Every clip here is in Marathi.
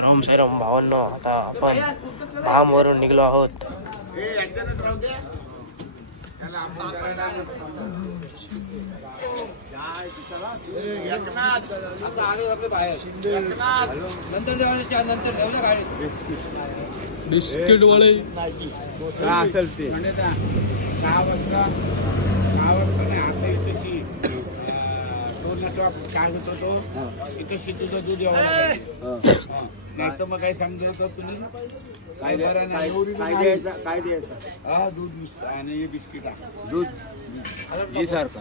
राम साईराम भावांनो, आता आपण धामवरून निघलो आहोत. बिस्किट वाले असेल ते काय होतो तो इथे शेतीचं दूध नाही तर मग काय समजायचं तुम्ही काय द्यायचं काय द्यायचं हा दूध नुसतं आणि बिस्किट दूध जी सारखा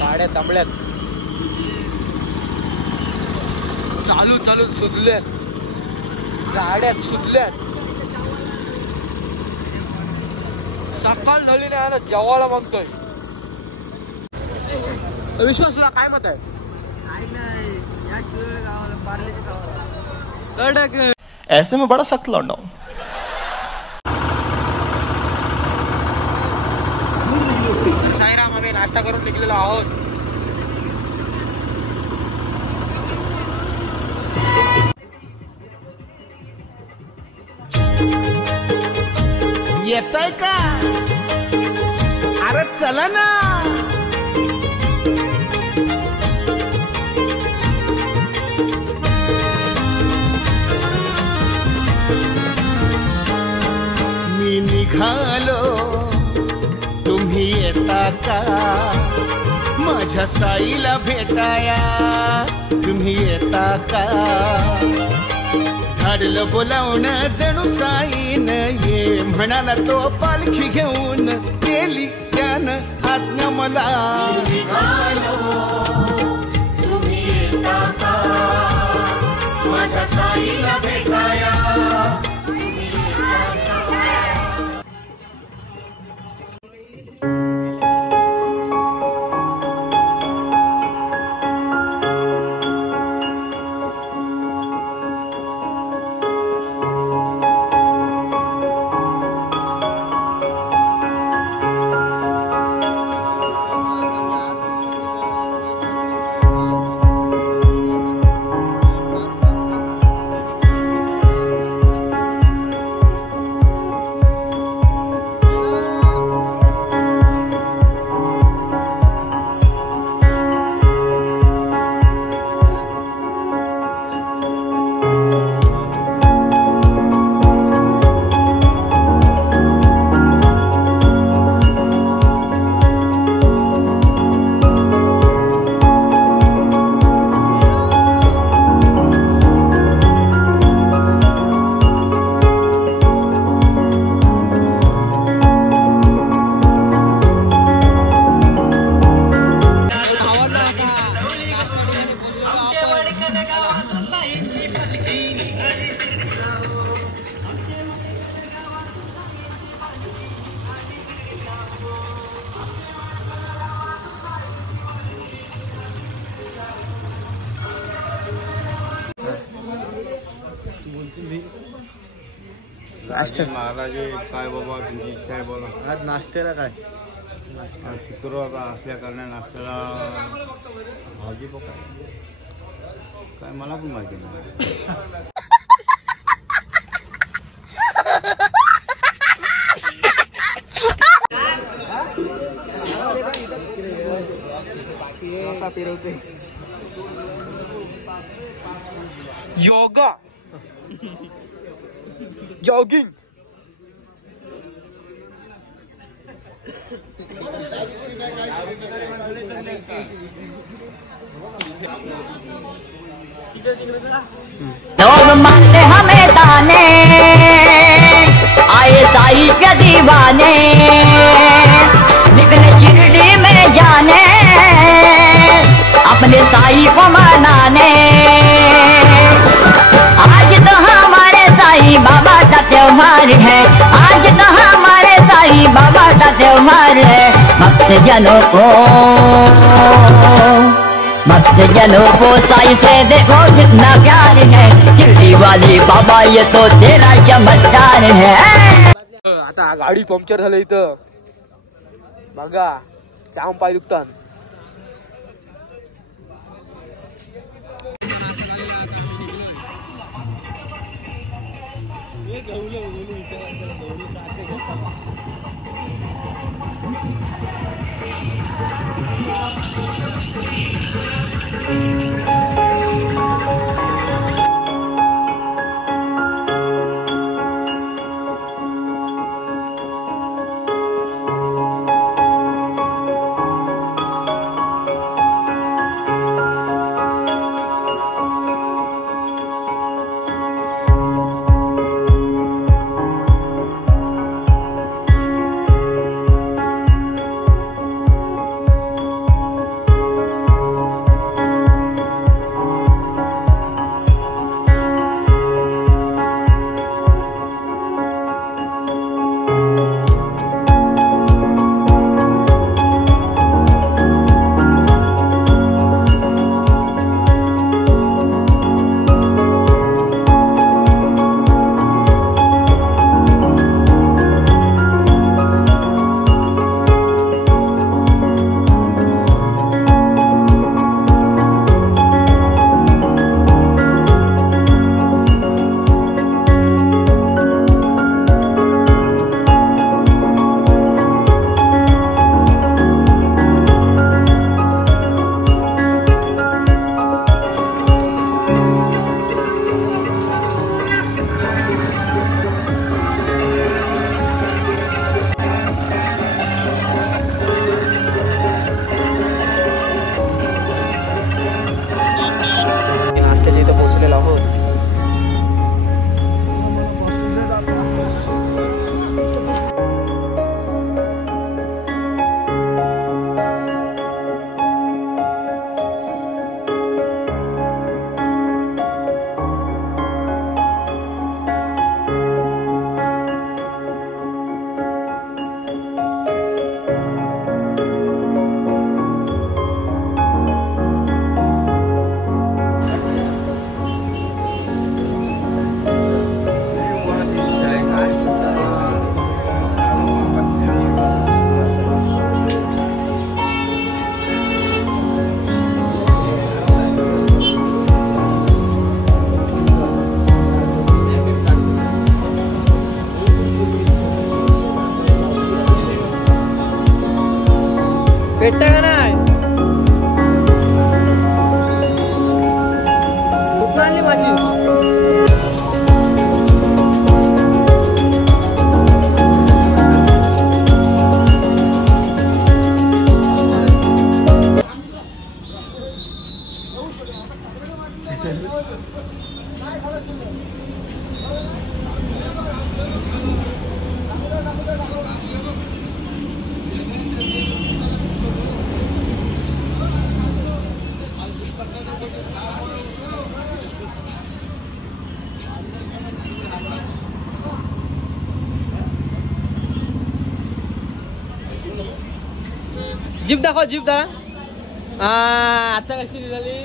गाड्या दमल्यात चालू चालू सुधल्यात गाड्यात सुधल्यात सकाळ झाली नाही ना जेवायला मागतोय. विश्वासला काय मत आहे? ऐसे में बड़ा सख्त लौंडा हूं. साईराम आम्ही नाश्ता करून निघलेलो आहोत. येतोय का? अरे चला ना. मी निघालो तुम्ही येता का? माझ्या साईला भेटाया तुम्ही येता का? धाडलं बोलावून जणू साईन ये म्हणाला तो पालखी घेऊन केली त्यानं आज्ञा मला माझ्या साईला भेटाया महाराज काय बाबा तुमची इच्छा आहे बोला. आज नाश्त्याला काय? शुक्रवार असल्या कारणाने नाश्त्याला भाजी पकाय काय मला पण माहिती नाही. फिरवते योगा जॉगिंग लोग मानते हमें ताने आए साई के दीवाने निकले शिरडी में जाने अपने साई को मनाने आज तो हमारे साई बाबा का त्योहार है आज तो हमारे साई बाबा का त्योहार है भक्त जनों को साई से देखो कितना प्यार है शिरडी वाली बाबा ये तो तेरा चमत्कार है. आता गाडी पंक्चर झालं इथं बघा जाम पाय दुखतात. पेटतं का नाही कुठं आणली माझी जीप दाखव जीप दा आता कशी निघाली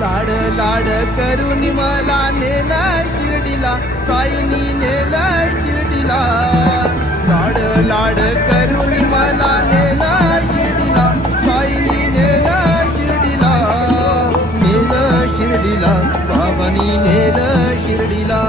लाड लाड करून मला नेलाय शिर्डीला साईनी नेलाय शिर्डीला लाड लाड करून मला नेलाय शिर्डीला साईनी नेलाय शिर्डीला नेलं शिर्डीला बाबांनी नेलं शिर्डीला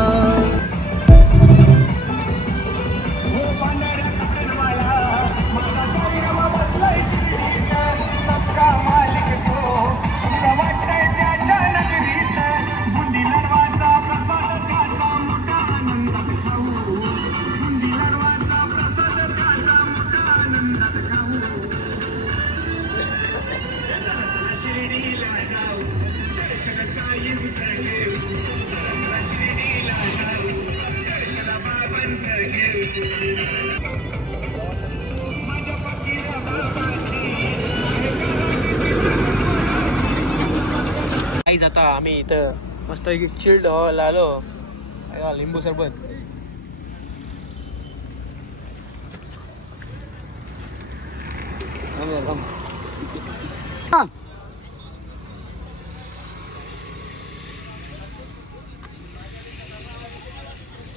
आता आम्ही इथं मस्त चिल्ड व्हायला आलो लिंबू सरबत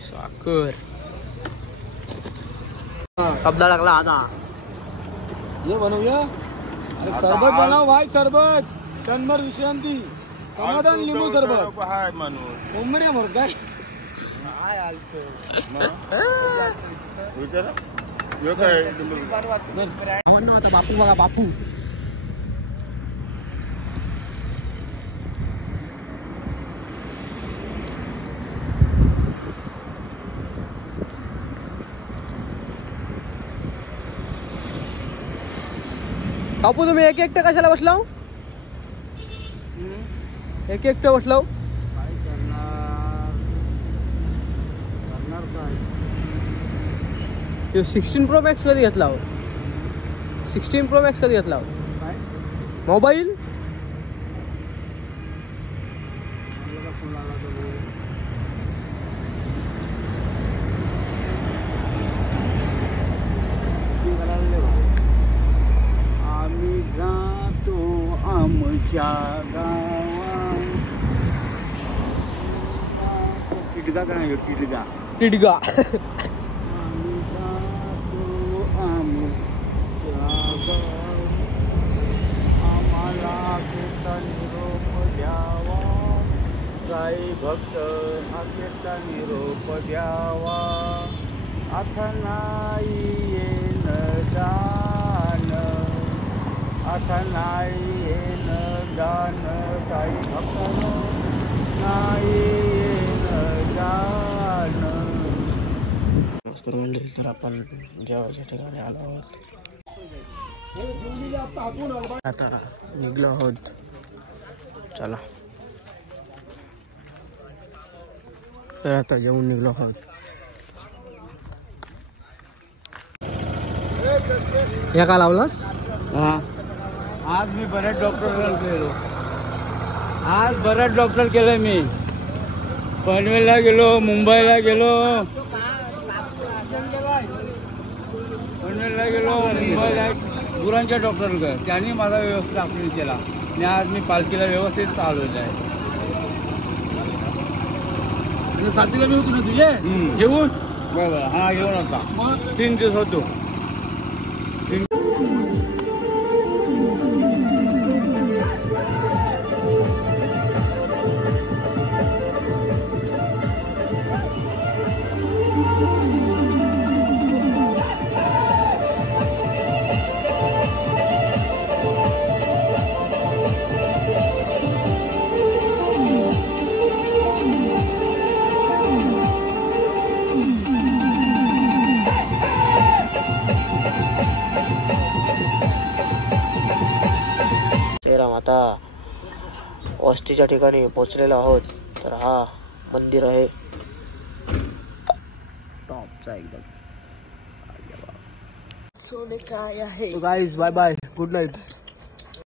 साखर शब्दा लागला आता ये बनवूया सरबत बनाव भाई सरबत शंभर विश्रांती समाधान लिंबू सरबत हाय माणूस उमरे मर काय बापू बघा बापू बापू तुम्ही एक एकटं कशाला बसला एक एकटं बसला 16 Pro Max कधी घेतला 16 Pro Max कधी घेतला मोबाईल आम्ही जातो आमच्या गावात टिटगा का नाही टिटगा टिटगा साई भक्त आखेचा निरोप द्यावा अथ नाही येन गान अथ नाही येन गान साई भक्त नाही येन गान. नमस्कार मंडळी, तर आपण जेवायच्या ठिकाणी आलो आहोत. आता निघलो आहोत. चला तर आता जेवून निघलो आहोत. या का लावलास? आज मी बरेच डॉक्टरांना गेलो. आज बराच डॉक्टर केलंय मी. पनवेलला गेलो, मुंबईला गेलो, मुंबईला गुरांच्या डॉक्टरकडे. त्यांनी माझा व्यवस्थित ऑपरेशन केला आणि आज मी पालखीला व्यवस्थित चालवलं आहे. 7 मी होतो ना तुझे घेऊन. बरोबर. हा घेऊन होता. मग 3 दिवस होतो. आता वस्तीच्या ठिकाणी पोहोचलेलो आहोत. तर हा मंदिर आहे टॉपचा एकदम. सोने काय आहे. Guys bye bye, good night.